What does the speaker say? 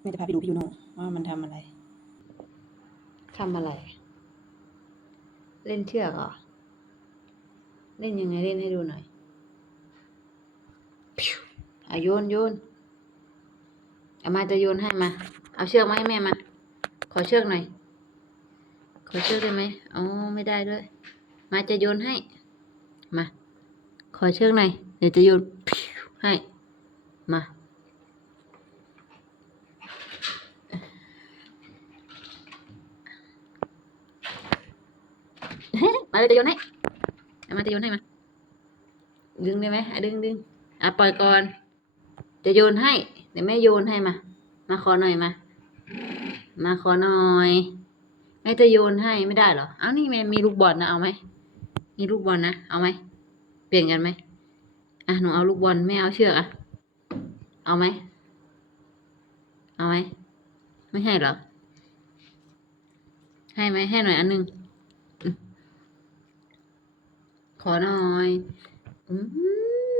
แม่จะพาไปดูพี่ยูโน่ว่ามันทำอะไรทำอะไร เล่นเชือกเหรอ เล่นยังไงเล่นให้ดูหน่อยพิ้วอะโยนโยนเอามาจะโยนให้มา เอาเชือกมาให้แม่มา ขอเชือกหน่อย ขอเชือกได้ไหมอ๋อไม่ได้ด้วย มาจะโยนให้ มา ขอเชือกหน่อย เดี๋ยวจะโยนพิ้วให้ มา มาเลยจะโยนให้มาจะโยนให้มา ดึงได้ไหมอะดึงดึงอะปล่อยก่อน จะโยนให้ เดี๋ยวแม่โยนให้มา มาขอหน่อยมา มาขอหน่อยแม่จะโยนให้ไม่ได้เหรอ เอานี่แม่มีลูกบอลนะเอาไหม มีลูกบอลนะเอาไหม เปลี่ยนกันไหมอะหนูเอาลูกบอลแม่เอาเชือกอะ เอาไหม เอาไหม ไม่ให้เหรอ ให้ไหมให้หน่อยอันหนึง ขอหน่อยอืม